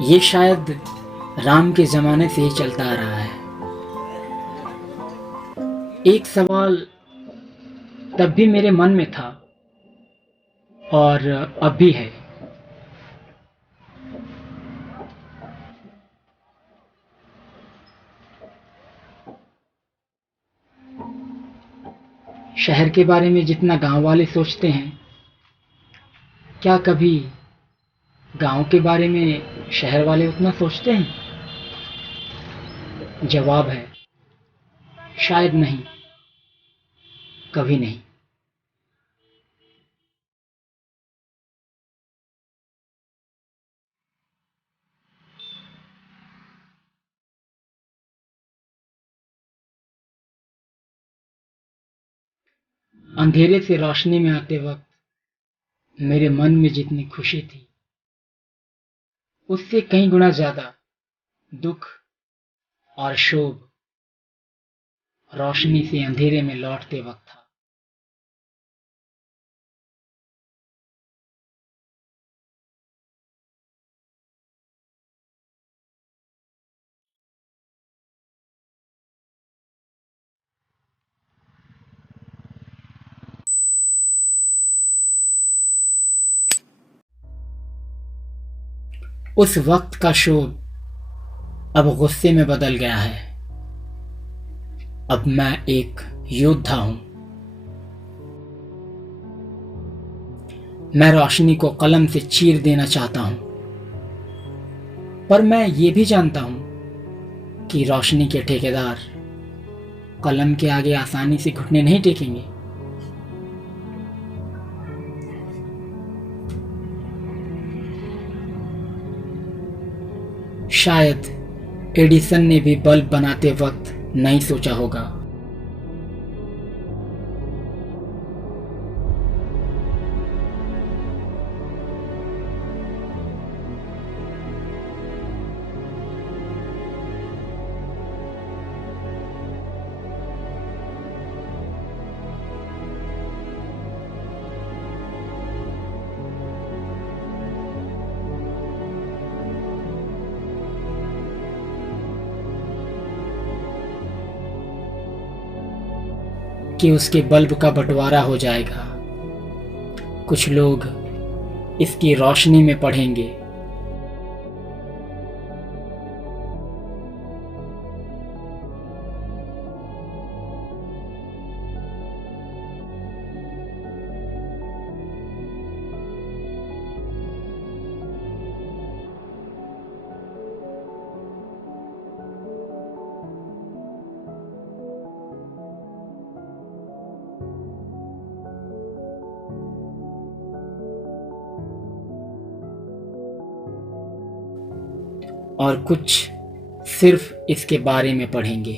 ये शायद राम के ज़माने से ही चलता आ रहा है। एक सवाल तब भी मेरे मन में था और अब भी है। शहर के बारे में जितना गांव वाले सोचते हैं, क्या कभी गांव के बारे में शहर वाले उतना सोचते हैं? जवाब है शायद नहीं, कभी नहीं। अंधेरे से रोशनी में आते वक्त मेरे मन में जितनी खुशी थी, उससे कई गुना ज्यादा दुख और शोक रोशनी से अंधेरे में लौटते वक्त था। उस वक्त का शोक अब गुस्से में बदल गया है। अब मैं एक योद्धा हूं। मैं रोशनी को कलम से चीर देना चाहता हूं, पर मैं ये भी जानता हूं कि रोशनी के ठेकेदार कलम के आगे आसानी से घुटने नहीं टेकेंगे। शायद एडिसन ने भी बल्ब बनाते वक्त नहीं सोचा होगा। कि उसके बल्ब का बंटवारा हो जाएगा। कुछ लोग इसकी रोशनी में पढ़ेंगे, और कुछ सिर्फ इसके बारे में पढ़ेंगे।